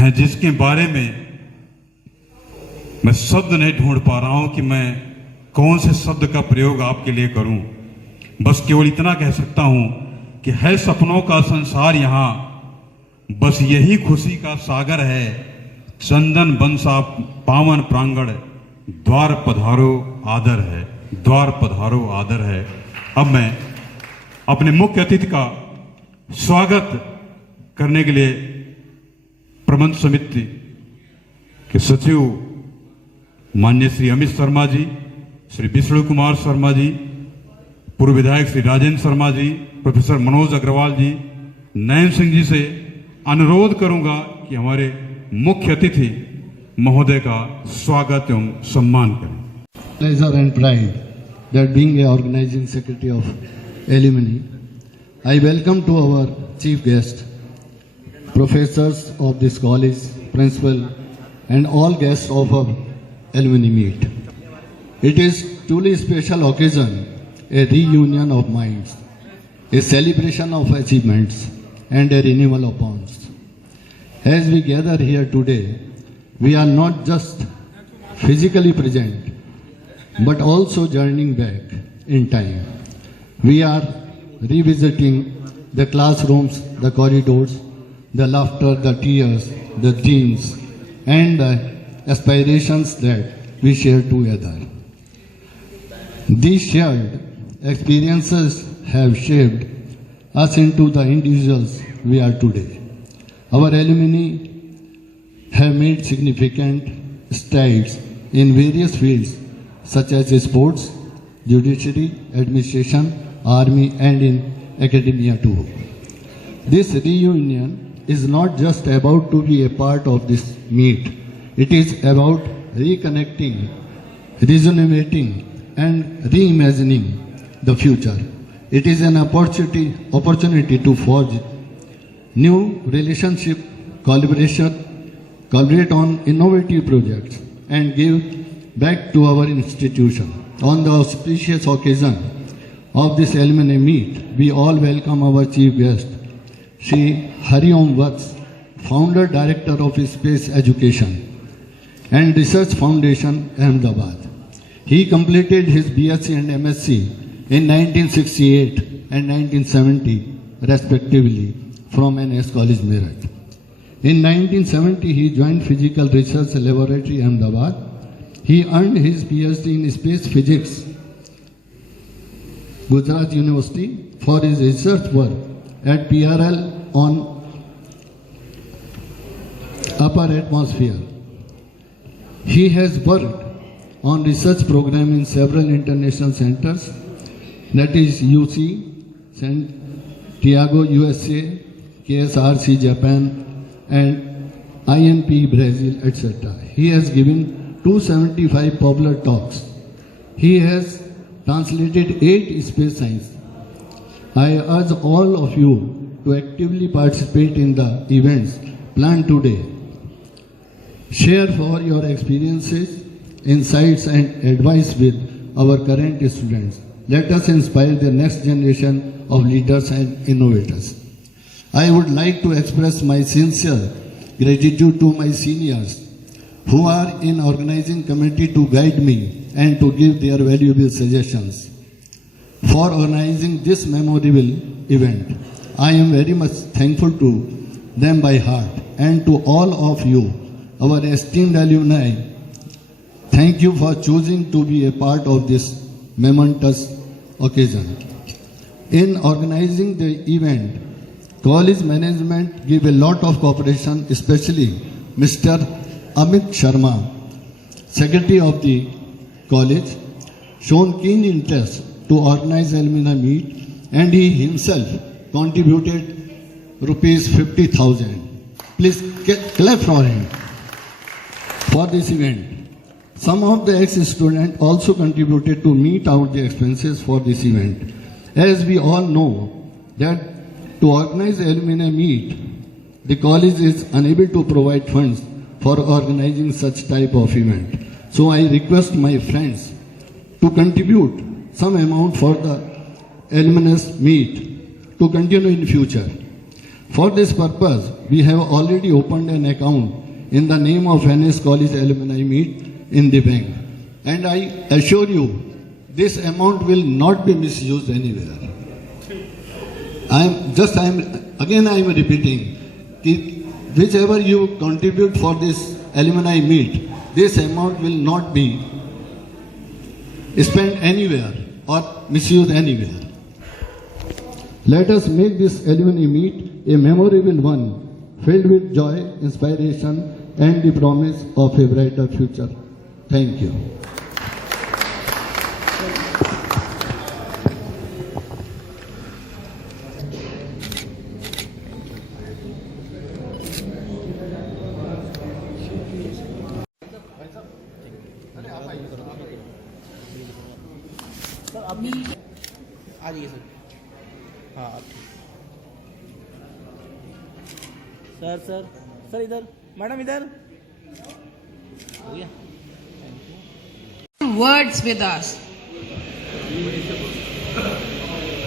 हैं जिसके बारे में मैं शब्द नहीं ढूंढ पा रहा हूं कि मैं कौन से शब्द का प्रयोग आपके लिए करूं। बस केवल इतना कह सकता हूं कि है सपनों का संसार यहाँ, बस यही खुशी का सागर है। चंदन बंसा पावन प्रांगण, द्वार पधारो आदर है, द्वार पधारो आदर है। अब मैं अपने मुख्य अतिथि का स्वागत करने के लिए प्रबंध समिति के सचिव माननीय श्री अमित शर्मा जी, श्री विष्णु कुमार शर्मा जी, पूर्व विधायक श्री राजेंद्र शर्मा जी, प्रोफेसर मनोज अग्रवाल जी, नयन सिंह जी से अनुरोध करूंगा कि हमारे मुख्य अतिथि महोदय का स्वागत एवं सम्मान करें। Pleasure and pride that being a organizing secretary of alumni, I welcome to our chief guest, professors of this college, principal, and all guests of our alumni meet. It is truly special occasion, a reunion of minds, a celebration of achievements, and a renewal of bonds. As we gather here today, we are not just physically present, but also journeying back in time. We are revisiting the classrooms, the corridors, the laughter, the tears, the dreams, and the aspirations that we share together. These shared experiences have shaped us into the individuals we are today. Our alumni have made significant strides in various fields such as sports, judiciary, administration, army, and in academia too. This reunion is not just about to be a part of this meet. It is about reconnecting, rejuvenating, and reimagining the future. It is an opportunity to forge new relationship, collaborate on innovative projects, and give back to our institution. On the auspicious occasion of this alumni meet, we all welcome our chief guest, Shri Hari Om Vats, founder director of Space Education and Research Foundation, Ahmedabad. He completed his BSc and MSc in 1968 and 1970 respectively from NS College Meerut. In 1970 he joined Physical Research Laboratory, Ahmedabad. He earned his PhD in Space Physics, Gujarat University, for his research work at PRL on upper atmosphere. He has worked on research program in several international centers, that is UC, Santiago, USA, KSRC, Japan, and INP, Brazil, etc. He has given 275 popular talks. He has translated 8 space science. I urge all of you to actively participate in the events planned today. Share for your experiences, insights, and advice with our current students. Let us inspire the next generation of leaders and innovators. I would like to express my sincere gratitude to my seniors who are in organizing committee to guide me and to give their valuable suggestions for organizing this memorable event. I am very much thankful to them by heart, and to all of you, our esteemed alumni. Thank you for choosing to be a part of this momentous occasion. In organizing the event, college management gave a lot of cooperation, especially Mr. Amit Sharma, Secretary of the college, shown keen interest to organize alumni meet, and he himself contributed rupees 50,000. Please clap for him for this event. Some of the ex-students also contributed to meet out the expenses for this event. As we all know that to organize alumni meet, the college is unable to provide funds for organizing such type of event. So I request my friends to contribute some amount for the alumnus meet to continue in future. For this purpose, we have already opened an account in the name of NS College Alumni Meet in the bank. And I assure you, this amount will not be misused anywhere. I am repeating, whichever you contribute for this alumni meet, this amount will not be spent anywhere or misused anywhere. Let us make this alumni meet a memorable one, filled with joy, inspiration, and the promise of a brighter future. Thank you. Sir अभी आ जाइए sir. हाँ sir sir sir इधर, madam इधर हो गया। Words with us.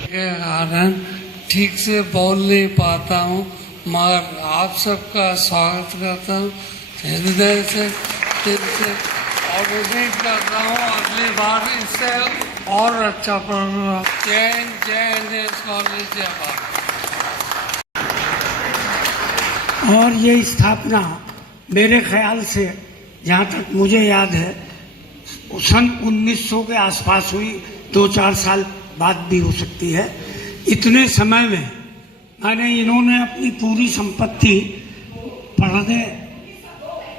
के कारण ठीक से बोल नहीं पाता हूँ, मगर आप सबका स्वागत करता हूँ हृदय से, दिल से, और उम्मीद करता हूँ अगली बार इससे और अच्छा प्रोग्राम। जय हिंद कॉलेज जय भारत। और ये स्थापना मेरे ख्याल से, जहाँ तक मुझे याद है, सन 1900 के आसपास हुई, 2-4 साल बाद भी हो सकती है। इतने समय में मैंने इन्होंने अपनी पूरी संपत्ति पढ़ने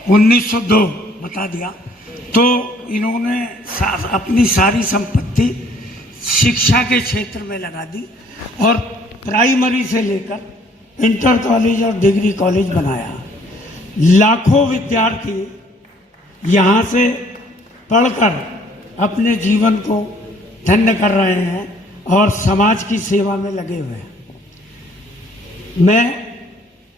1902 बता दिया, तो इन्होंने अपनी सारी संपत्ति शिक्षा के क्षेत्र में लगा दी और प्राइमरी से लेकर इंटर कॉलेज और डिग्री कॉलेज बनाया। लाखों विद्यार्थी यहाँ से पढ़कर अपने जीवन को धन्य कर रहे हैं और समाज की सेवा में लगे हुए हैं। मैं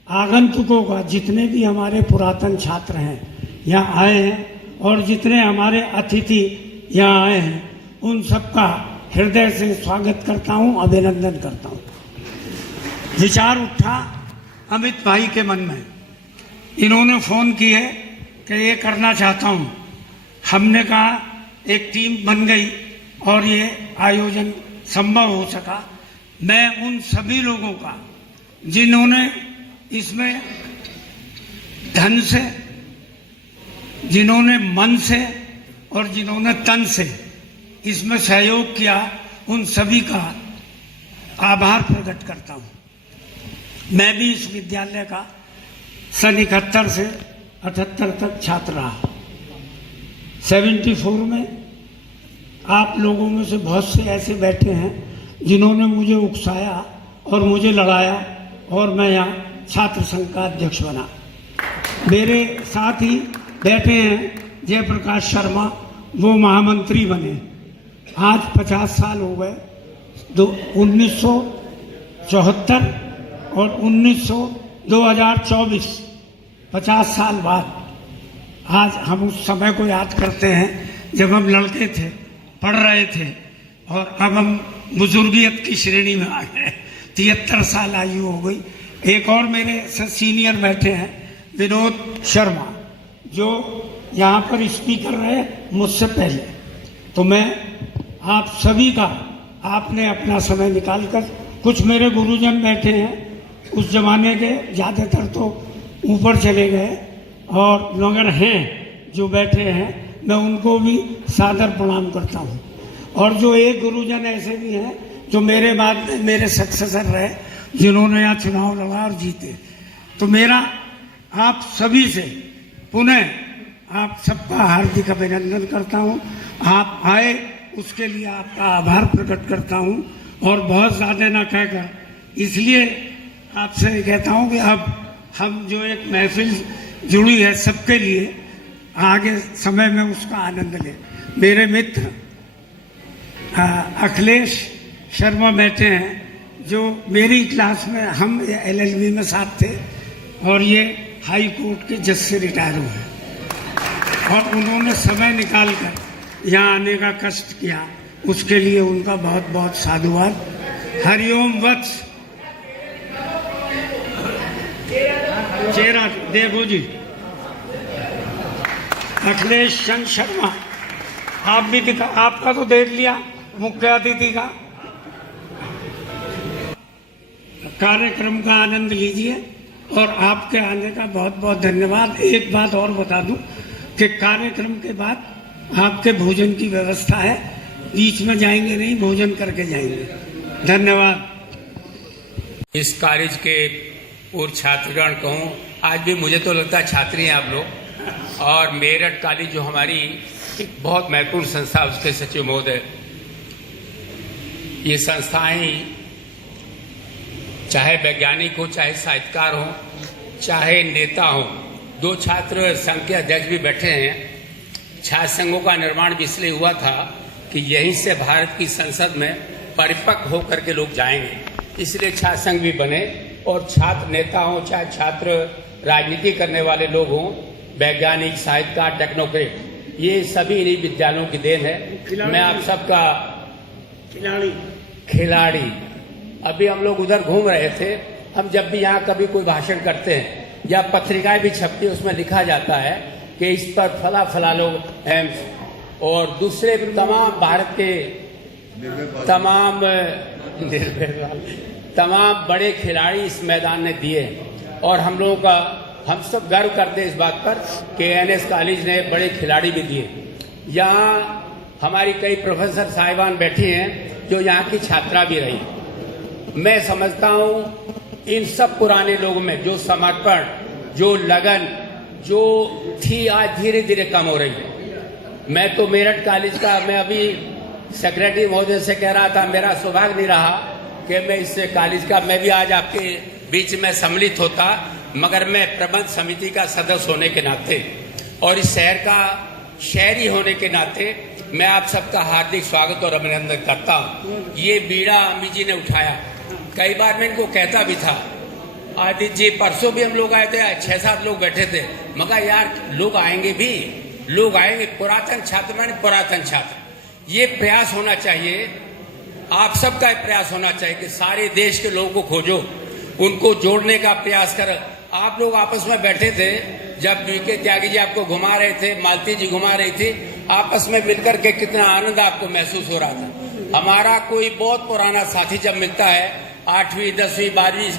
आगंतुकों का, जितने भी हमारे पुरातन छात्र हैं यहाँ आए हैं और जितने हमारे अतिथि यहाँ आए हैं, उन सबका हृदय से स्वागत करता हूँ, अभिनंदन करता हूँ। विचार उठा अमित भाई के मन में, इन्होंने फोन किए कि ये करना चाहता हूँ। हमने कहा एक टीम बन गई और ये आयोजन संभव हो सका। मैं उन सभी लोगों का जिन्होंने इसमें धन से, जिन्होंने मन से और जिन्होंने तन से इसमें सहयोग किया, उन सभी का आभार प्रकट करता हूँ। मैं भी इस विद्यालय का सन 71 से 78 तक छात्र रहा। 74 में आप लोगों में से बहुत से ऐसे बैठे हैं जिन्होंने मुझे उकसाया और मुझे लड़ाया और मैं यहाँ छात्र संघ का अध्यक्ष बना। मेरे साथ ही बैठे हैं जयप्रकाश शर्मा, वो महामंत्री बने। आज 50 साल हो गए, 1974 और 2024, 50 साल बाद आज हम उस समय को याद करते हैं जब हम लड़के थे, पढ़ रहे थे, और अब हम बुजुर्गियत की श्रेणी में आ गए। 73 साल आयु हो गई। एक और मेरे से सीनियर बैठे हैं, विनोद शर्मा, जो यहाँ पर स्पीकर रहे मुझसे पहले। तो मैं आप सभी का, आपने अपना समय निकालकर, कुछ मेरे गुरुजन बैठे हैं उस जमाने के, ज़्यादातर तो ऊपर चले गए, और मगर हैं जो बैठे हैं, मैं उनको भी सादर प्रणाम करता हूँ। और जो एक गुरुजन ऐसे भी हैं जो मेरे बाद में मेरे सक्सेसर रहे, जिन्होंने यहाँ चुनाव लड़ा और जीते। तो मेरा आप सभी से पुनः आप सबका हार्दिक अभिनंदन करता हूँ। आप आए उसके लिए आपका आभार प्रकट करता हूँ, और बहुत ज़्यादा ना कहकर इसलिए आपसे कहता हूँ कि अब हम जो एक महफिल जुड़ी है सबके लिए, आगे समय में उसका आनंद ले। मेरे मित्र अखिलेश शर्मा बैठे हैं, जो मेरी क्लास में, हम LLB में साथ थे, और ये हाई कोर्ट के जज से रिटायर हुए, और उन्होंने समय निकालकर यहाँ आने का कष्ट किया, उसके लिए उनका बहुत बहुत साधुवाद। हरिओम वत्स। चेहरा देखो जी। अखिलेश चंद शर्मा, आप भी दिखा, आपका तो देख लिया मुख्य अतिथि का। कार्यक्रम का आनंद लीजिए और आपके आने का बहुत बहुत धन्यवाद। एक बात और बता दूं कि कार्यक्रम के बाद आपके भोजन की व्यवस्था है, बीच में जाएंगे नहीं, भोजन करके जाएंगे। धन्यवाद। इस कॉलेज के पूर्व छात्रगण कहूँ, आज भी मुझे तो लगता है छात्री हैं आप लोग, और मेरठ कॉलेज जो हमारी एक बहुत महत्वपूर्ण संस्था, उसके सचिव महोदय, ये संस्थाएं चाहे वैज्ञानिक हो, चाहे साहित्यकार हो, चाहे नेता हो, 2 छात्र संघ के अध्यक्ष भी बैठे हैं। छात्र संघों का निर्माण भी इसलिए हुआ था कि यहीं से भारत की संसद में परिपक्व होकर के लोग जाएंगे, इसलिए छात्र संघ भी बने। और छात्र नेता हो, चाहे छात्र राजनीति करने वाले लोग हों, वैज्ञानिक, साहित्यकार, टेक्नोक्रेट, ये सभी इन्हीं विद्यालयों की देन है। मैं आप सबका खिलाड़ी, अभी हम लोग उधर घूम रहे थे, हम जब भी यहाँ कभी कोई भाषण करते हैं या पत्रिकाएं भी छपती है, उसमें लिखा जाता है कि इस पर फला फला लोग एम्स और दूसरे तमाम भारत के तमाम बड़े खिलाड़ी इस मैदान ने दिए। और हम लोगों का, हम सब गर्व करते हैं इस बात पर कि एनएस कॉलेज ने बड़े खिलाड़ी भी दिए। यहाँ हमारी कई प्रोफेसर साहिबान बैठी हैं जो यहाँ की छात्रा भी रही। मैं समझता हूँ इन सब पुराने लोगों में जो समर्पण, जो लगन जो थी, आज धीरे धीरे कम हो रही है। मैं तो मेरठ कॉलेज का, मैं अभी सेक्रेटरी महोदय से कह रहा था, मेरा सौभाग्य नहीं रहा कि मैं इस कॉलेज का, मैं भी आज आपके बीच में सम्मिलित होता, मगर मैं प्रबंध समिति का सदस्य होने के नाते और इस शहर का शहरी होने के नाते मैं आप सबका हार्दिक स्वागत और अभिनंदन करता हूँ। ये बीड़ा अम्मी जी ने उठाया, कई बार मैं इनको कहता भी था। आदित्य जी, परसों भी हम लोग आए थे, 6-7 लोग बैठे थे, मगर यार लोग आएंगे भी, लोग आएंगे। पुरातन छात्र माने पुरातन छात्र, ये प्रयास होना चाहिए, आप सबका प्रयास होना चाहिए कि सारे देश के लोगों को खोजो, उनको जोड़ने का प्रयास करो। आप लोग आपस में बैठे थे, जब बीके त्यागी जी आपको घुमा रहे थे, मालती जी घुमा रही थी, आपस में मिलकर के कितना आनंद आपको महसूस हो रहा था। हमारा कोई बहुत पुराना साथी जब मिलता है, 8वीं 10वीं 12वीं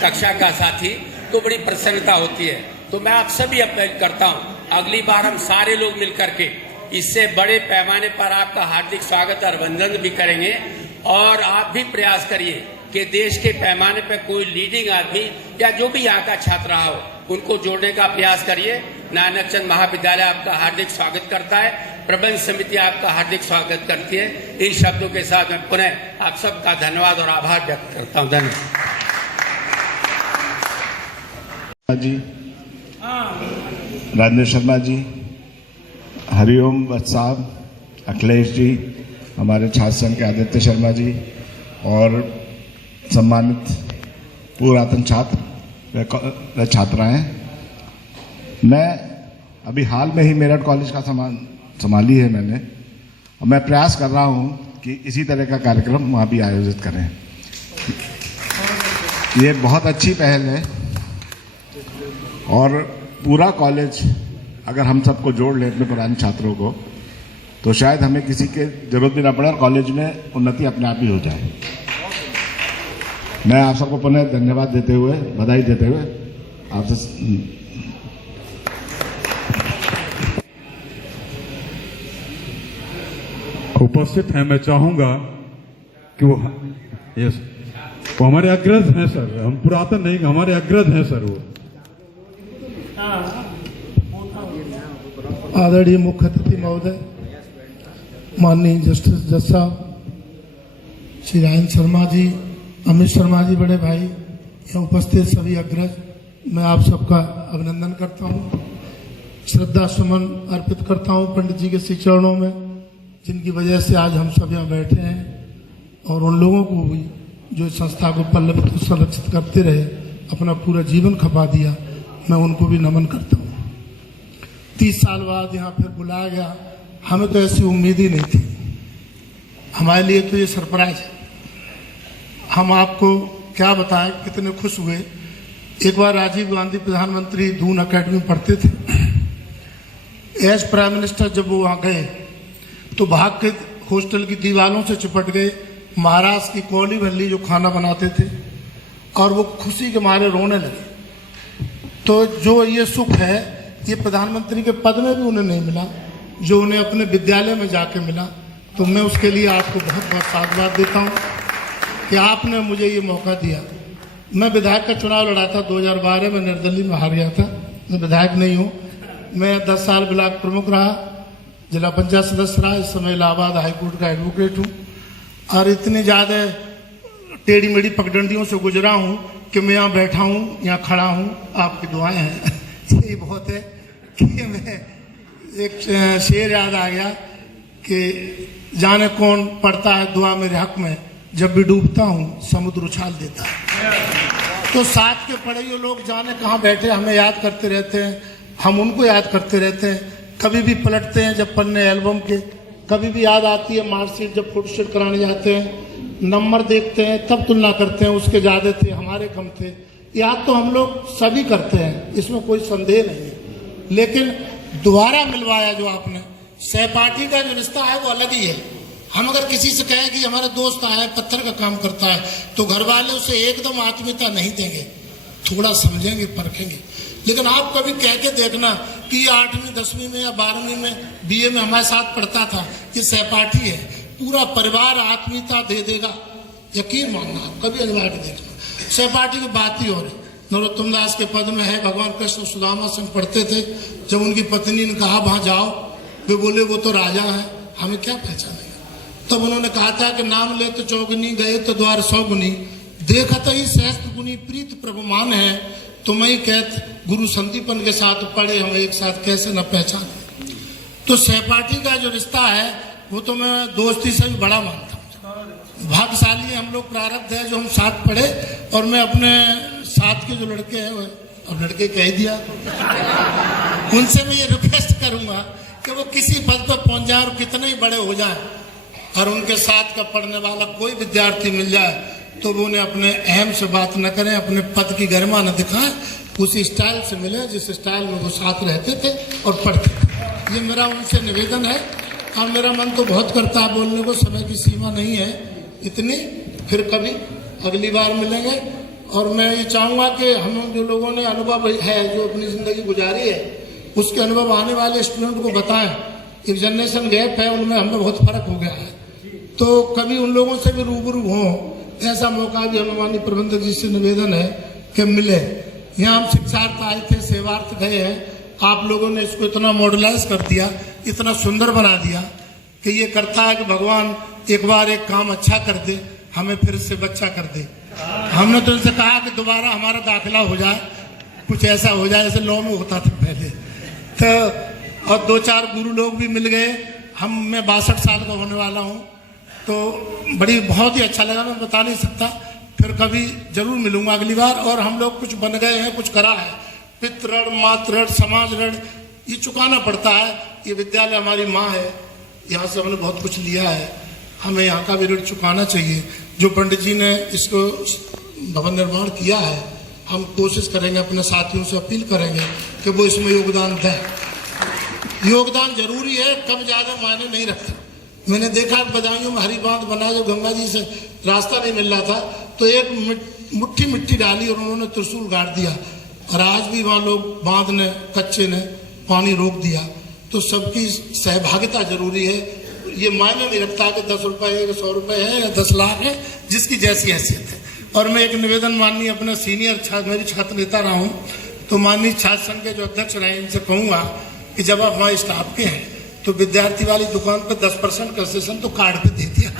कक्षा का साथी, तो बड़ी प्रसन्नता होती है। तो मैं आप सभी अपील करता हूँ, अगली बार हम सारे लोग मिलकर के इससे बड़े पैमाने पर आपका हार्दिक स्वागत और अभिनंदन भी करेंगे। और आप भी प्रयास करिए कि देश के पैमाने पर कोई लीडिंग आदमी या जो भी यहाँ का छात्र रहा हो, उनको जोड़ने का प्रयास करिए। नानक चंद महाविद्यालय आपका हार्दिक स्वागत करता है, प्रबंध समिति आपका हार्दिक स्वागत करती है। इन शब्दों के साथ मैं पुनः आप सबका धन्यवाद और आभार व्यक्त करता हूँ। धन्यवाद जी, राजेंद्र शर्मा जी, हरिओम वत्स साहब, अखिलेश जी, हमारे छात्र संघ के आदित्य शर्मा जी और सम्मानित पुरातन छात्र व छात्राएं। मैं अभी हाल में ही मेरठ कॉलेज का संभाली है मैंने, और मैं प्रयास कर रहा हूं कि इसी तरह का कार्यक्रम वहाँ भी आयोजित करें। ये बहुत अच्छी पहल है और पूरा कॉलेज अगर हम सबको जोड़ लें, अपने पुराने छात्रों को, तो शायद हमें किसी के जरूरत भी ना पड़े और कॉलेज में उन्नति अपने आप ही हो जाए। मैं आप सबको पुनः धन्यवाद देते हुए, बधाई देते हुए आपसे उपस्थित हैं, मैं चाहूंगा कि वो हमारे अग्रज हैं सर, हम पुरातन नहीं, हमारे अग्रज हैं सर। वो आदरणीय मुख्य अतिथि महोदय, माननीय जस्टिस जज साहब, श्री राजेंद्र शर्मा जी, अमित शर्मा जी, बड़े भाई, यहाँ उपस्थित सभी अग्रज, मैं आप सबका अभिनंदन करता हूँ, श्रद्धा सुमन अर्पित करता हूँ पंडित जी के श्री चरणों में, जिनकी वजह से आज हम सब यहाँ बैठे हैं। और उन लोगों को भी जो संस्था को पल्लवित संरक्षित करते रहे, अपना पूरा जीवन खपा दिया, मैं उनको भी नमन करता हूँ। 30 साल बाद यहाँ फिर बुलाया गया, हमें तो ऐसी उम्मीद ही नहीं थी, हमारे लिए तो ये सरप्राइज है। हम आपको क्या बताएं कितने खुश हुए एक बार राजीव गांधी प्रधानमंत्री दून अकेडमी में पढ़ते थे। एज प्राइम मिनिस्टर जब वो वहाँ गए तो भाग के हॉस्टल की दीवारों से चिपट गए महाराष्ट्र की कोली भल्ली जो खाना बनाते थे, और वो खुशी के मारे रोने लगे। तो जो ये सुख है ये प्रधानमंत्री के पद में भी उन्हें नहीं मिला, जो उन्हें अपने विद्यालय में जाके मिला। तो मैं उसके लिए आपको बहुत बहुत साधुवाद देता हूँ कि आपने मुझे ये मौका दिया। मैं विधायक का चुनाव लड़ा था 2012 में, निर्दलीय में हार गया था। मैं विधायक नहीं हूँ, मैं 10 साल ब्लॉक प्रमुख रहा, जिला पंचायत सदस्य रहा, इस समय इलाहाबाद हाईकोर्ट का एडवोकेट हूँ। और इतनी ज़्यादा टेढ़ी मेढ़ी पगडंडियों से गुजरा हूँ कि मैं यहाँ बैठा हूँ, यहाँ खड़ा हूँ, आपकी दुआएं हैं। यही बहुत है कि मैं एक शेर याद आ गया कि जाने कौन पढ़ता है दुआ मेरे हक में, जब भी डूबता हूँ समुद्र उछाल देता है। तो साथ के पढ़े हुए लोग जाने कहाँ बैठे हमें याद करते रहते हैं, हम उनको याद करते रहते हैं। कभी भी पलटते हैं जब पन्ने एल्बम के, कभी भी याद आती है मार्कशीट जब फोटोशूट कराने जाते हैं, नंबर देखते हैं तब तुलना करते हैं, उसके ज़्यादा थे हमारे कम थे। याद तो हम लोग सभी करते हैं, इसमें कोई संदेह नहीं है। लेकिन दोबारा मिलवाया जो आपने, सहपाठी का जो रिश्ता है वो अलग ही है। हम अगर किसी से कहें कि हमारा दोस्त आया पत्थर का काम करता है तो घर वाले उसे एकदम आत्मीयता नहीं देंगे, थोड़ा समझेंगे, परखेंगे। लेकिन आप कभी कह के देखना कि 8वीं 10वीं में या 12वीं में BA में हमारे साथ पढ़ता था, ये सहपाठी है, पूरा परिवार आत्मीयता दे देगा, यकीन मानना। आप कभी अनिवार्य देखना, सहपाठी की बात ही और है। नरोत्तम दास के पद में है, भगवान कृष्ण सुदामा संग पढ़ते थे। जब उनकी पत्नी ने कहा वहां जाओ, वे बोले वो तो राजा है, हमें क्या पहचानेगा। तब उन्होंने कहा था कि नाम ले तो चौगुनी, गए तो द्वार 100 गुनी, देखत ही सहस्त्र गुनी, प्रीत प्रभु मान है, तुम ही कहत गुरु संदीपन के साथ पढ़े, हम एक साथ कैसे न पहचाने। तो सहपाठी का जो रिश्ता है वो तो मैं दोस्ती से भी बड़ा मानता हूँ। भाग्यशाली हम लोग, प्रारब्ध है जो हम साथ पढ़े। और मैं अपने साथ के जो लड़के हैं, अब लड़के कह दिया, उनसे मैं ये रिक्वेस्ट करूंगा कि वो किसी पद पर पहुंच जाए और कितने ही बड़े हो जाए, और उनके साथ का पढ़ने वाला कोई विद्यार्थी मिल जाए तो वो उन्हें अपने अहम से बात न करें, अपने पद की गरिमा न दिखाएं, उसी स्टाइल से मिले जिस स्टाइल में वो साथ रहते थे और पढ़ते थे। ये मेरा उनसे निवेदन है। और मेरा मन तो बहुत करता है बोलने को, समय की सीमा नहीं है इतनी, फिर कभी अगली बार मिलेंगे। और मैं ये चाहूँगा कि हम जो लोगों ने अनुभव है, जो अपनी ज़िंदगी गुजारी है, उसके अनुभव आने वाले स्टूडेंट को बताएं। एक जनरेशन गैप है, उनमें हमें बहुत फर्क हो गया है, तो कभी उन लोगों से भी रूबरू हों, ऐसा मौका भी हमें माननीय प्रबंधक जी से निवेदन है कि मिले। यहाँ हम शिक्षार्थ आए थे, सेवार्थ गए हैं, आप लोगों ने इसको इतना मॉडलाइज कर दिया, इतना सुंदर बना दिया कि ये करता है कि भगवान एक बार एक काम अच्छा कर दे, हमें फिर से बच्चा कर दे। हमने तो इनसे कहा कि दोबारा हमारा दाखिला हो जाए, कुछ ऐसा हो जाए जैसे लॉ में होता था पहले। तो और 2-4 गुरु लोग भी मिल गए। मैं 62 साल का होने वाला हूँ, तो बहुत ही अच्छा लगा, मैं बता नहीं सकता। फिर कभी जरूर मिलूंगा अगली बार। और हम लोग कुछ बन गए हैं, कुछ करा है, पितृ ऋण, मातृ ऋण, समाज ऋण, ये चुकाना पड़ता है। ये विद्यालय हमारी माँ है, यहाँ से हमने बहुत कुछ लिया है, हमें यहाँ का भी ऋण चुकाना चाहिए। जो पंडित जी ने इसको भवन निर्माण किया है, हम कोशिश करेंगे, अपने साथियों से अपील करेंगे कि वो इसमें योगदान दें। योगदान जरूरी है, कम ज़्यादा मायने नहीं रखता। मैंने देखा बदायूं में हरी बांध बना, जो गंगा जी से रास्ता नहीं मिल रहा था, तो एक मुट्ठी मिट्टी डाली और उन्होंने त्रिशूल गाड़ दिया, और आज भी वहाँ लोग बांध ने, कच्चे ने पानी रोक दिया। तो सबकी सहभागिता जरूरी है। ये मायने नहीं रखता कि 10 रुपए है, 100 रुपए है या 10 लाख है, जिसकी जैसी हैसियत है। और मैं एक निवेदन माननीय अपने सीनियर छात्र, मेरी छात्र नेता रहा हूँ, तो माननीय छात्र संघ के जो अध्यक्ष रहे, इनसे कहूँगा कि जब आप हमारे स्टाफ के हैं तो विद्यार्थी वाली दुकान पर 10% कंसेशन तो कार्ड पे दे दिया।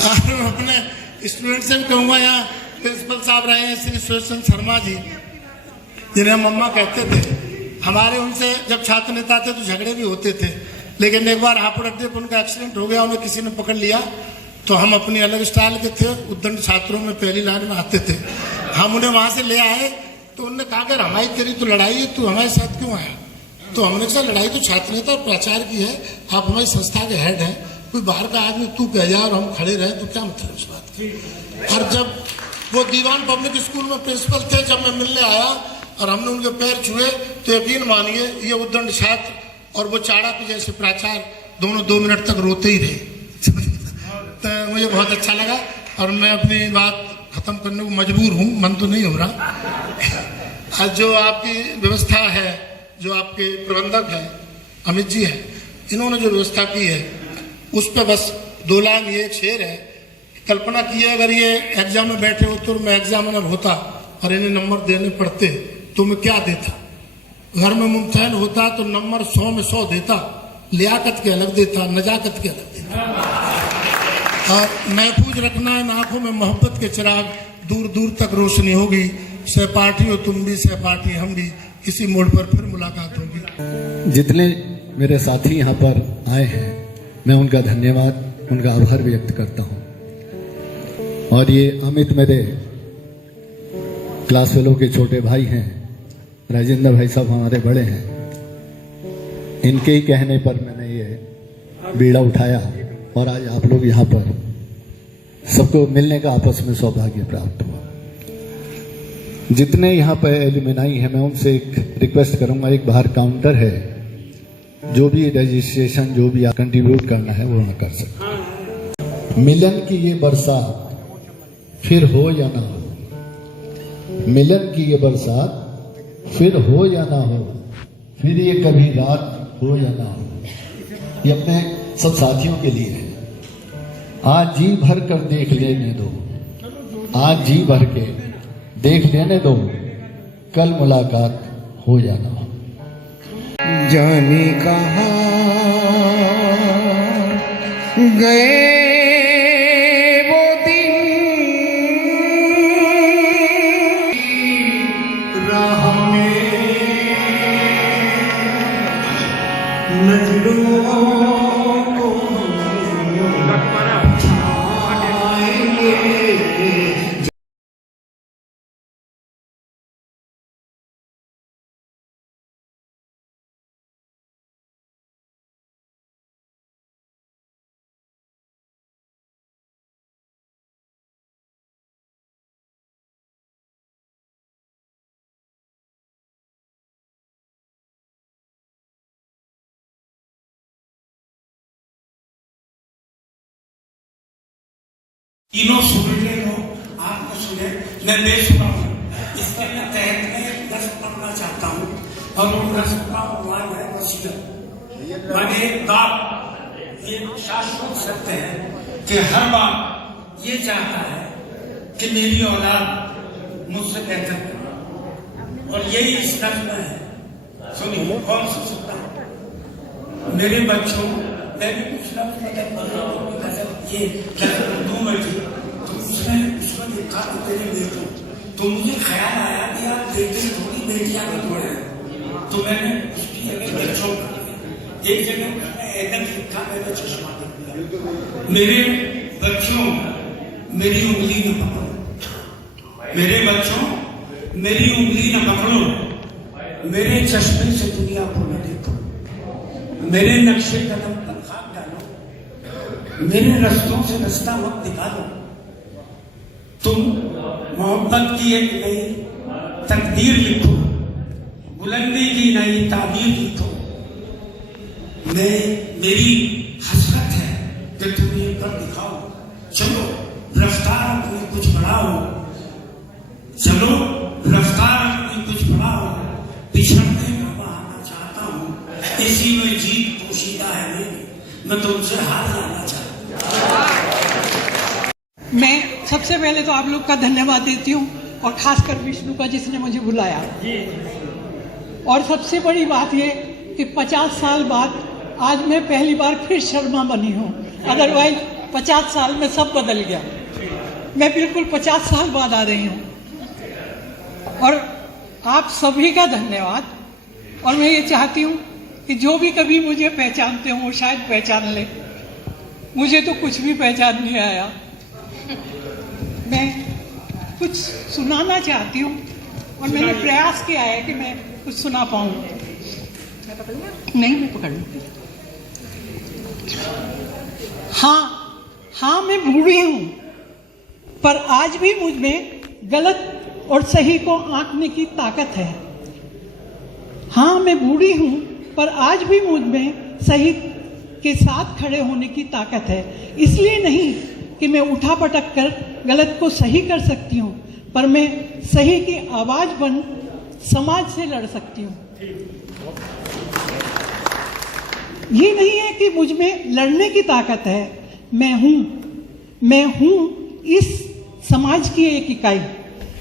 और अपने स्टूडेंट से भी कहूँगा, यहाँ प्रिंसिपल साहब रहे हैं श्री सुरेश शर्मा जी, जिन्हें हम मम्मा कहते थे। हमारे उनसे जब छात्र नेता थे तो झगड़े भी होते थे, लेकिन एक बार हापुड़ अड्डे पर उनका एक्सीडेंट हो गया, उन्हें किसी ने पकड़ लिया, तो हम अपनी अलग स्टाइल के थे, उद्दंड छात्रों में पहली लाइन में आते थे। हम उन्हें वहां से ले आए, तो उन्होंने कहा कि हमारी तेरी तो लड़ाई है, तू हमारे साथ क्यों आया? तो हमने कहा लड़ाई तो छात्र नेता और प्राचार्य की है, आप हमारी संस्था के हेड हैं, कोई बाहर का आदमी तू कह जाए और हम खड़े रहे तो क्या मतलब इस बात की। और जब वो दीवान पब्लिक स्कूल में प्रिंसिपल थे। जब मैं मिलने आया और हमने उनके पैर छुए तो यकीन मानिए ये उद्दंड छात्र और वो चाणक्य जैसे प्राचार्य दोनों 2 मिनट तक रोते ही रहे। तो मुझे बहुत अच्छा लगा और मैं अपनी बात खत्म करने को मजबूर हूँ, मन तो नहीं हो रहा। आज जो आपकी व्यवस्था है, जो आपके प्रबंधक हैं अमित जी हैं, इन्होंने जो व्यवस्था की है उस पर बस 2 लाइन ये एक शेर है। कल्पना की है अगर ये एग्जाम में बैठे हो तो मैं एग्जामिनर होता और इन्हें नंबर देने पड़ते तो मैं क्या देता। घर में मुमतहन होता तो नंबर 100 में 100 देता, लियाकत के अलग देता, नजाकत के अलग देता। और महफूज रखना है आंखों में मोहब्बत के चिराग, दूर दूर तक रोशनी होगी। सहपाठी हो तुम भी, सहपाठी हम भी, इसी मोड़ पर फिर मुलाकात होगी। जितने मेरे साथी यहाँ पर आए हैं मैं उनका धन्यवाद, उनका आभार व्यक्त करता हूँ। और ये अमित मेरे क्लास फेलो के छोटे भाई हैं, राजेंद्र भाई साहब हमारे बड़े हैं। इनके ही कहने पर मैंने ये बीड़ा उठाया और आज आप लोग यहाँ पर सबको मिलने का आपस में सौभाग्य प्राप्त हुआ। जितने यहाँ पर एलुमनाई हैं मैं उनसे एक रिक्वेस्ट करूँगा, एक बाहर काउंटर है, जो भी रजिस्ट्रेशन जो भी कंट्रीब्यूट करना है वो वहाँ कर सकते। मिलन की ये बरसात फिर हो या ना हो, मिलन की ये बरसात फिर हो या ना हो, फिर ये कभी रात हो या ना हो। ये अपने सब साथियों के लिए है। आज जी भर कर देख लेने दो, आज जी भर के देख लेने दो, कल मुलाकात हो या ना हो। जाने कहाँ गए वो दिन, राह में नजरों को छाएंगे। तीनों सुनने लो, आपको सुने, मैं बेसुरा हूँ। इसके मैं तहत में एक नस्ल पढ़ना चाहता हूँ और वो नस्ल का उन्वान है वसीयत। मैंने एक बात ये शाश्वत सत्य है कि हर बार ये चाहता है कि मेरी औलाद मुझसे बेहतर करे और यही इस नस्ल में है। सुनिए कौन सा सत्ता मेरे बच्चों, मैं भी कुछ लफ्ज़ मतलब ये उर्दू में थी तो उसमें लिखा तो तेरे बेटों, तो मुझे ख्याल आया कि आप बेटे थोड़ी बेटियां में थोड़े, तो मैंने उसकी बच्चों एक जगह ऐसा लिखा, मैंने चश्मा देख लिया। मेरे बच्चों मेरी उंगली न पकड़ो, मेरे बच्चों मेरी उंगली न पकड़ो, मेरे चश्मे से दुनिया को न देखो, मेरे नक्शे कदम पर खाक डालो, मेरे रास्तों से रास्ता मत निकालो। तुम मोहब्बत की एक नई तकदीर लिखो, बुलंदी की नई ताबीर लिखो। मेरी हसरत है कि तुम ये पर दिखाओ। चलो रफ्तार अपनी कुछ बढ़ाओ, चलो रफ्तार अपनी कुछ बढ़ाओ। पिछड़ने का बहाना चाहता हूँ, इसी में जीत पोशीदा है मेरी, मैं तुमसे हार जाना चाहता हूँ। मैं सबसे पहले तो आप लोग का धन्यवाद देती हूँ और खासकर विष्णु का जिसने मुझे बुलाया। और सबसे बड़ी बात ये कि 50 साल बाद आज मैं पहली बार फिर शर्मा बनी हूँ, अदरवाइज 50 साल में सब बदल गया। मैं बिल्कुल 50 साल बाद आ रही हूँ और आप सभी का धन्यवाद। और मैं ये चाहती हूँ कि जो भी कभी मुझे पहचानते हों वो शायद पहचान ले, मुझे तो कुछ भी पहचान नहीं आया। मैं कुछ सुनाना चाहती हूँ और मैंने प्रयास किया है कि मैं कुछ सुना पाऊँ। नहीं, मैं पकड़ लूँगी। हाँ, मैं बूढ़ी हूँ पर आज भी मुझ में गलत और सही को आंकने की ताकत है। हाँ, मैं बूढ़ी हूँ, पर आज भी मुझ में सही के साथ खड़े होने की ताकत है। इसलिए नहीं कि मैं उठा पटक कर गलत को सही कर सकती हूँ, पर मैं सही की आवाज़ बन समाज से लड़ सकती हूँ। ये नहीं है कि मुझ में लड़ने की ताकत है, मैं हूँ इस समाज की एक इकाई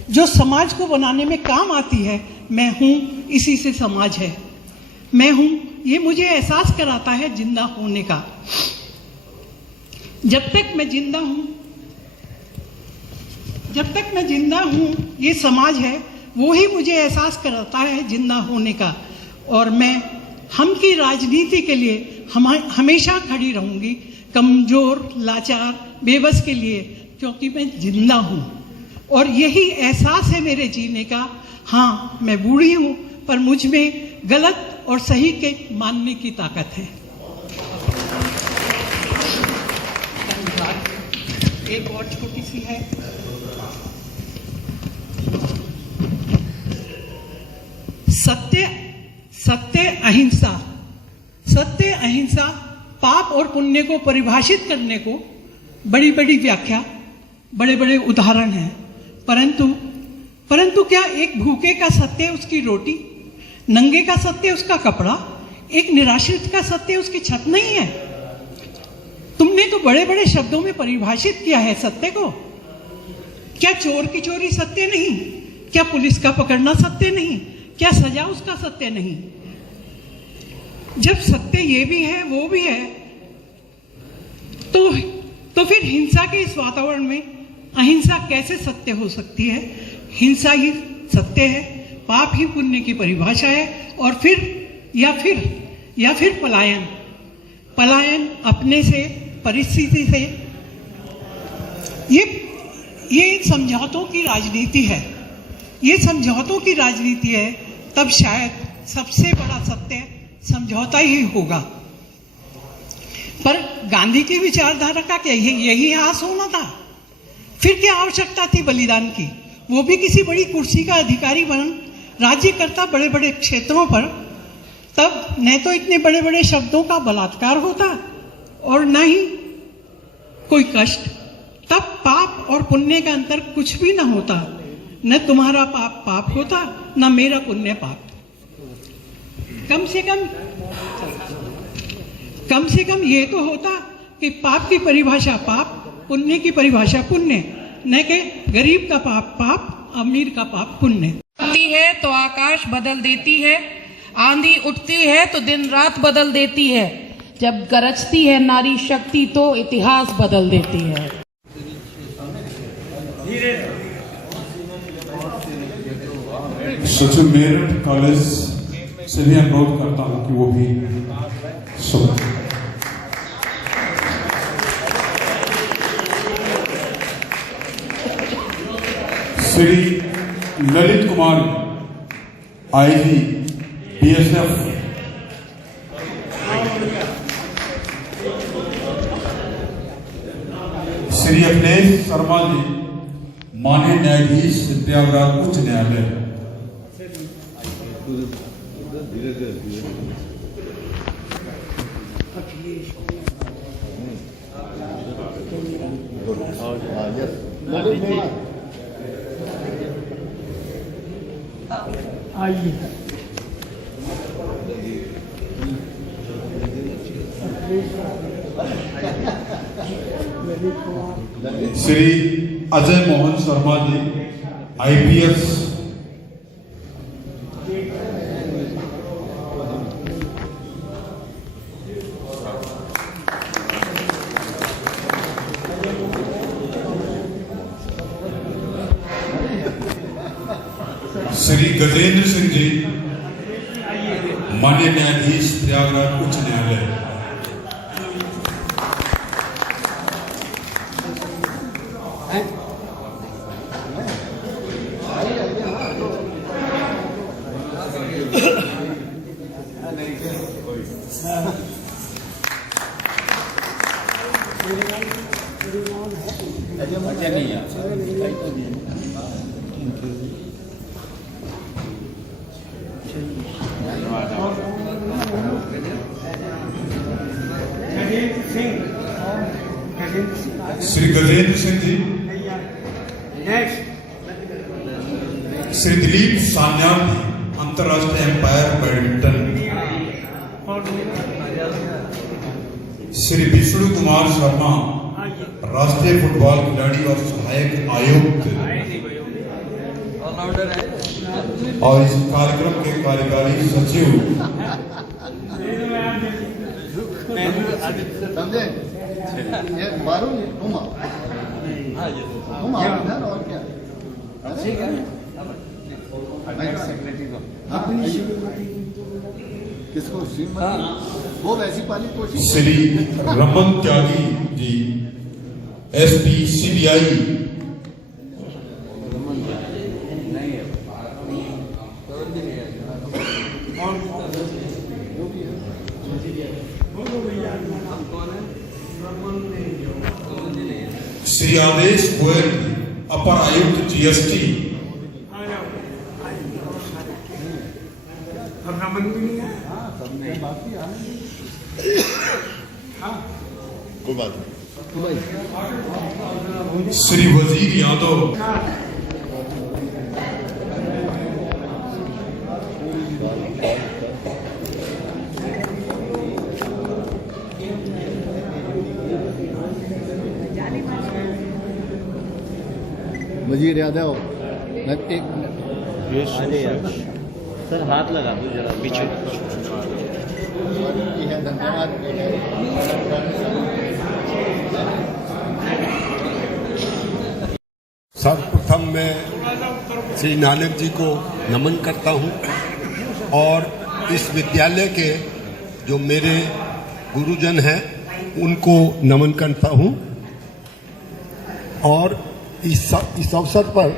जो समाज को बनाने में काम आती है। मैं हूँ, इसी से समाज है। मैं हूँ, ये मुझे एहसास कराता है जिंदा होने का। जब तक मैं जिंदा हूँ, ये समाज है, वो ही मुझे एहसास कराता है जिंदा होने का। और मैं हम की राजनीति के लिए हमेशा खड़ी रहूंगी, कमजोर, लाचार, बेबस के लिए, क्योंकि मैं जिंदा हूँ। और यही एहसास है मेरे जीने का। हाँ, मैं बूढ़ी हूँ, पर मुझ में गलत और सही के मानने की ताकत है। एक और छोटी सी है। सत्य अहिंसा पाप और पुण्य को परिभाषित करने को बड़ी बड़ी व्याख्या, बड़े बड़े उदाहरण हैं, परंतु क्या एक भूखे का सत्य उसकी रोटी, नंगे का सत्य उसका कपड़ा, एक निराश्रित का सत्य उसकी छत नहीं है? तुमने तो बड़े बड़े शब्दों में परिभाषित किया है सत्य को। क्या चोर की चोरी सत्य नहीं? क्या पुलिस का पकड़ना सत्य नहीं? क्या सजा उसका सत्य नहीं? जब सत्य ये भी है वो भी है, तो फिर हिंसा के इस वातावरण में अहिंसा कैसे सत्य हो सकती है? हिंसा ही सत्य है, पाप ही पुण्य की परिभाषा है। और फिर पलायन अपने से, परिस्थिति से। ये समझौतों की राजनीति है। ये समझौतों की राजनीति है, तब शायद सबसे बड़ा सत्य समझौता ही होगा। पर गांधी की विचारधारा का क्या यही आस होना था? फिर क्या आवश्यकता थी बलिदान की? वो भी किसी बड़ी कुर्सी का अधिकारी बन राज्य करता बड़े बड़े क्षेत्रों पर, तब न तो इतने बड़े बड़े शब्दों का बलात्कार होता और न ही कोई कष्ट। तब पाप और पुण्य का अंतर कुछ भी न होता। न तुम्हारा पाप पाप होता, न मेरा पुण्य पाप। कम से कम ये तो होता कि पाप की परिभाषा पाप, पुण्य की परिभाषा पुण्य, न कि गरीब का पाप पाप, अमीर का पाप पुण्य। है तो आकाश बदल देती है, आंधी उठती है तो दिन रात बदल देती है, जब गरजती है नारी शक्ति तो इतिहास बदल देती है। सचिव मेरठ कॉलेज से भी अनुरोध करता हूं कि वो भी श्री ललित कुमार आईजी बीएसएफ, श्री अखिलेश शर्मा जी माननीय न्यायाधीश प्रयागराज उच्च न्यायालय। श्री अजय मोहन शर्मा जी आईपीएस, श्री गजेंद्र सिंह जी माननीय न्यायाधीश प्रयागराज उच्च न्यायालय। श्री गजेंद्र सिंह जी, श्री दिलीप सान्याल जी, अंतर्राष्ट्रीय एम्पायर बैडमिंटन, श्री विष्णु कुमार शर्मा, राष्ट्रीय फुटबॉल खिलाड़ी और सहायक आयुक्त, और इस कार्यक्रम के कार्यकारी सचिव समझे? ये मारूं तुम आओ इधर और क्या? ठीक है। किसको? वो वैसी पाली कोशिश। श्री रमन त्यागी जी, एसपी CBI, श्री आदेश गोयल, अपर आयुक्त GST, कोई बात नहीं। श्री वजीर यादव, वजीर यादव, एक मिनट। सर हाथ लगा दो जरा पीछे। धन्यवाद। सर्वप्रथम मैं श्री नानक जी को नमन करता हूं और इस विद्यालय के जो मेरे गुरुजन हैं उनको नमन करता हूं। और इस अवसर पर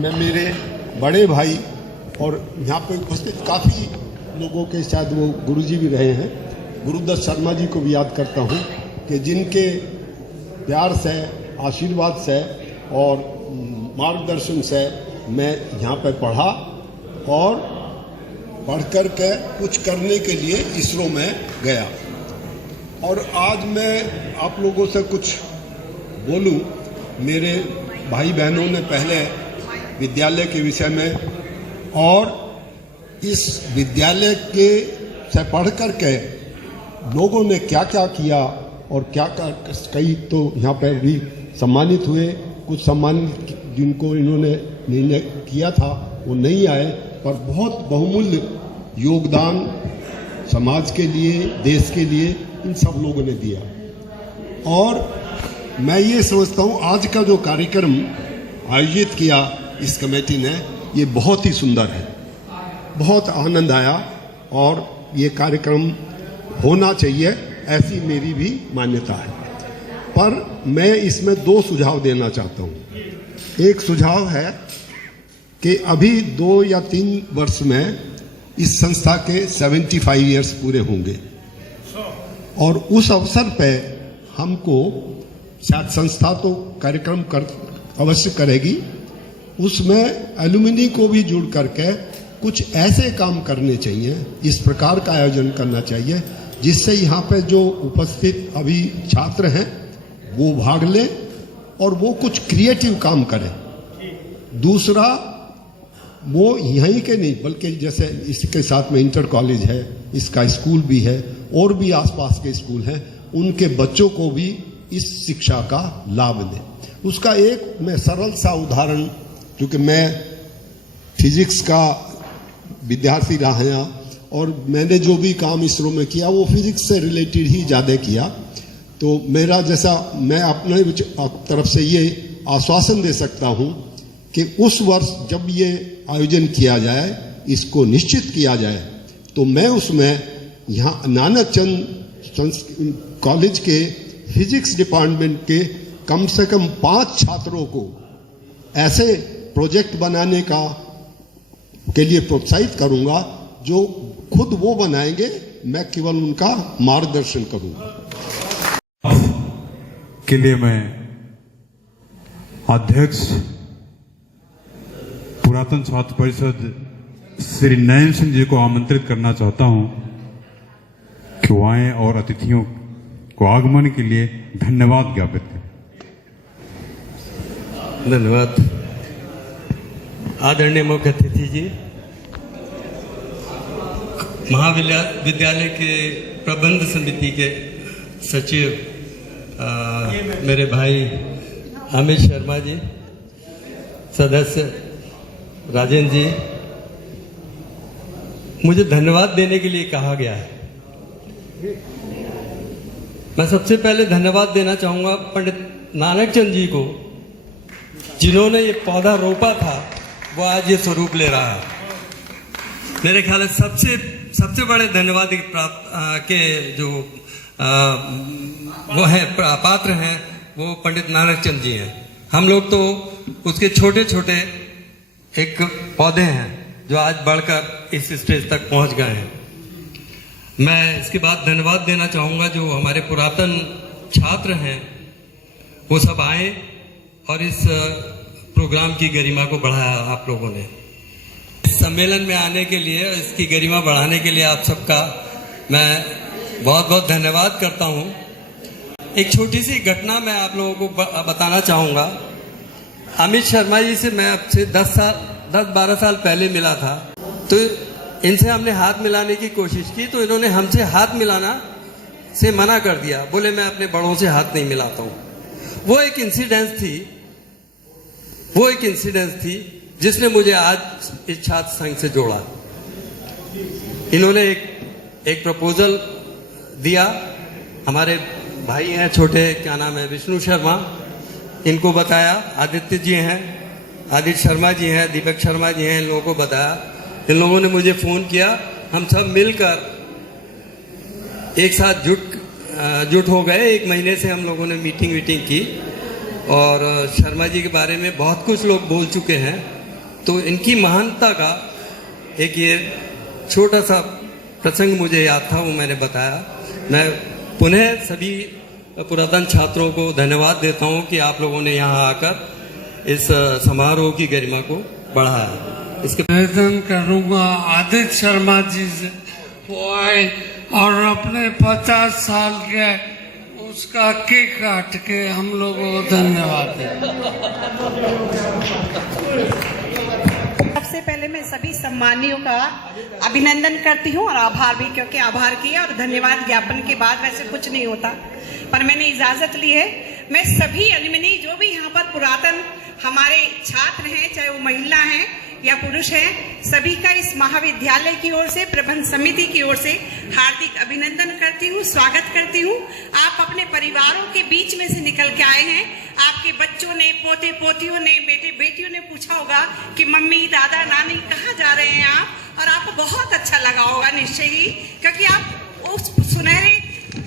मैं मेरे बड़े भाई और यहाँ पे उपस्थित काफ़ी लोगों के शायद वो गुरुजी भी रहे हैं, गुरुदत्त शर्मा जी को भी याद करता हूँ कि जिनके प्यार से, आशीर्वाद से और मार्गदर्शन से मैं यहाँ पे पढ़ा और पढ़ कर के कुछ करने के लिए इसरो में गया। और आज मैं आप लोगों से कुछ बोलूं। मेरे भाई बहनों ने पहले विद्यालय के विषय में और इस विद्यालय के से पढ़ कर के लोगों ने क्या क्या किया और क्या कई तो यहाँ पर भी सम्मानित हुए, कुछ सम्मानित जिनको इन्होंने निर्णय किया था वो नहीं आए, पर बहुत बहुमूल्य योगदान समाज के लिए, देश के लिए इन सब लोगों ने दिया। और मैं ये समझता हूँ आज का जो कार्यक्रम आयोजित किया इस कमेटी ने, ये बहुत ही सुंदर है, बहुत आनंद आया और ये कार्यक्रम होना चाहिए, ऐसी मेरी भी मान्यता है। पर मैं इसमें 2 सुझाव देना चाहता हूँ। एक सुझाव है कि अभी 2 या 3 वर्ष में इस संस्था के 75 ईयर्स पूरे होंगे और उस अवसर पे हमको शायद संस्था तो कार्यक्रम अवश्य करेगी, उसमें एलुमिनी को भी जुड़ करके कुछ ऐसे काम करने चाहिए, इस प्रकार का आयोजन करना चाहिए जिससे यहाँ पे जो उपस्थित अभी छात्र हैं वो भाग लें और वो कुछ क्रिएटिव काम करें। दूसरा, वो यहीं के नहीं बल्कि जैसे इसके साथ में इंटर कॉलेज है, इसका स्कूल भी है और भी आसपास के स्कूल हैं, उनके बच्चों को भी इस शिक्षा का लाभ दें। उसका एक मैं सरल सा उदाहरण, क्योंकि मैं फिजिक्स का विद्यार्थी रहा है और मैंने जो भी काम इसरो में किया वो फिजिक्स से रिलेटेड ही ज़्यादा किया, तो मेरा जैसा मैं अपने तरफ से ये आश्वासन दे सकता हूँ कि उस वर्ष जब ये आयोजन किया जाए, इसको निश्चित किया जाए, तो मैं उसमें यहाँ नानक चंद कॉलेज के फिजिक्स डिपार्टमेंट के कम से कम 5 छात्रों को ऐसे प्रोजेक्ट बनाने के लिए प्रोत्साहित करूंगा जो खुद वो बनाएंगे, मैं केवल उनका मार्गदर्शन करूंगा। के लिए मैं अध्यक्ष पुरातन छात्र परिषद श्री नयन सिंह जी को आमंत्रित करना चाहता हूं कि वो आए और अतिथियों को आगमन के लिए धन्यवाद ज्ञापित करें। धन्यवाद। आदरणीय मुख्य अतिथि जी, महाविद्यालय के प्रबंध समिति के सचिव मेरे भाई अमित शर्मा जी, सदस्य राजेंद्र जी, मुझे धन्यवाद देने के लिए कहा गया है। मैं सबसे पहले धन्यवाद देना चाहूंगा पंडित नानक चंद जी को, जिन्होंने ये पौधा रोपा था, वो आज ये स्वरूप ले रहा है। मेरे ख्याल से सबसे बड़े धन्यवाद के जो वो हैं पात्र हैं, वो पंडित नानक चंद जी हैं। हम लोग तो उसके छोटे छोटे एक पौधे हैं जो आज बढ़कर इस स्टेज तक पहुंच गए हैं। मैं इसके बाद धन्यवाद देना चाहूंगा जो हमारे पुरातन छात्र हैं, वो सब आए और इस प्रोग्राम की गरिमा को बढ़ाया आप लोगों ने। इस सम्मेलन में आने के लिए, इसकी गरिमा बढ़ाने के लिए आप सबका मैं बहुत बहुत धन्यवाद करता हूं। एक छोटी सी घटना मैं आप लोगों को बताना चाहूंगा। अमित शर्मा जी से मैं अब से 10-12 साल पहले मिला था, तो इनसे हमने हाथ मिलाने की कोशिश की, तो इन्होंने हमसे हाथ मिलाना से मना कर दिया, बोले मैं अपने बड़ों से हाथ नहीं मिलाता हूं। वो एक इंसिडेंस थी जिसने मुझे आज इस छात्र संघ से जोड़ा। इन्होंने एक प्रपोजल दिया। हमारे भाई हैं छोटे, क्या नाम है, विष्णु शर्मा, इनको बताया। आदित्य जी हैं, आदित्य शर्मा जी हैं, दीपक शर्मा जी हैं, इन लोगों को बताया। इन लोगों ने मुझे फोन किया। हम सब मिलकर एक साथ जुट हो गए। 1 महीने से हम लोगों ने मीटिंग की और शर्मा जी के बारे में बहुत कुछ लोग बोल चुके हैं। तो इनकी महानता का एक ये छोटा सा प्रसंग मुझे याद था, वो मैंने बताया। मैं पुनः सभी पुरातन छात्रों को धन्यवाद देता हूं कि आप लोगों ने यहाँ आकर इस समारोह की गरिमा को बढ़ाया। इसके निवेदन करूंगा आदित्य शर्मा जी से, वो आए और अपने 50 साल के उसका केक काट के हम लोगों को धन्यवाद दें। सबसे पहले मैं सभी सम्मानियों का अभिनंदन करती हूँ और आभार भी, क्योंकि आभार किया और धन्यवाद ज्ञापन के बाद वैसे कुछ नहीं होता, पर मैंने इजाजत ली है। मैं सभी अलुमिनी जो भी यहाँ पर पुरातन हमारे छात्र हैं, चाहे वो महिला हैं या पुरुष हैं, सभी का इस महाविद्यालय की ओर से, प्रबंध समिति की ओर से हार्दिक अभिनंदन करती हूँ, स्वागत करती हूँ। आप अपने परिवारों के बीच में से निकल के आए हैं। आपके बच्चों ने, पोते पोतियों ने, बेटे बेटियों ने पूछा होगा कि मम्मी, दादा, नानी कहाँ जा रहे हैं आप, और आपको बहुत अच्छा लगा होगा निश्चय ही, क्योंकि आप उस सुनहरे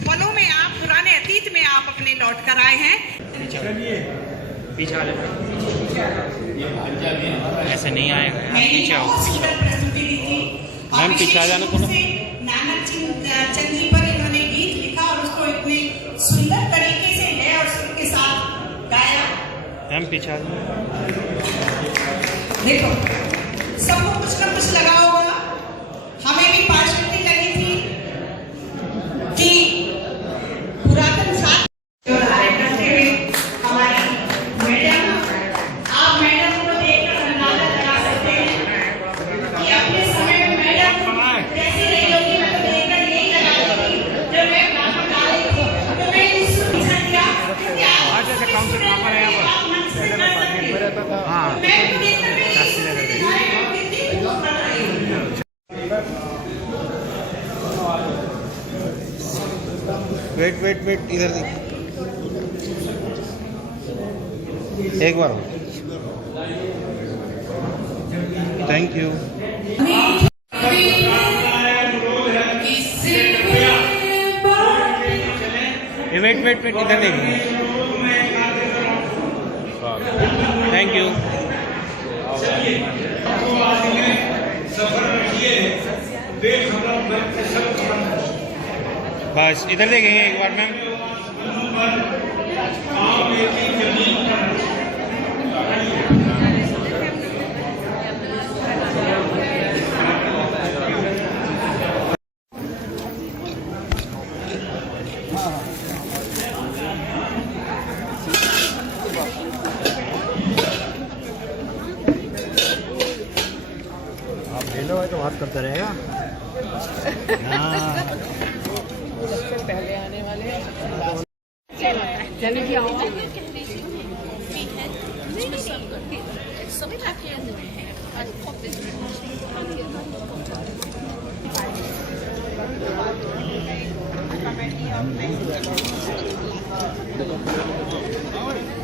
पलों में, आप पुराने अतीत में आप अपने लौट कर आए हैं। ऐसे नहीं आएगा, पीछे आओ। मैम पीछे आ जाना। नानक चंद जी पर इन्होंने गीत लिखा और उसको इतने सुंदर तरीके से लय और सुर के साथ गाया। मैम पीछे आ जाना। देखो, सबको कुछ ना कुछ लगा होगा। हमें भी पार्शलिटी लगी थी कि पुरातन छात्र करते हुए हमारी मैडम, आप मैडम को देखकर अंदाजा लगा सकते हैं कि अपने समय में मैडम कैसी रही होगी। मैं तो देखकर यही लगा रही थी, जब मैं क्लास में आ रही थी तो मैं इसको पूछा किया, क्योंकि आप मन से कर सकते हैं। मैं तो देखकर वेट इधर देख, एक बार। Thank you. वेट इधर देख। Thank you. बस इधर देखेंगे एक बार मैम। हेलो भाई तो बात करता रहेगा। सबसे पहले आने वाले Thank you.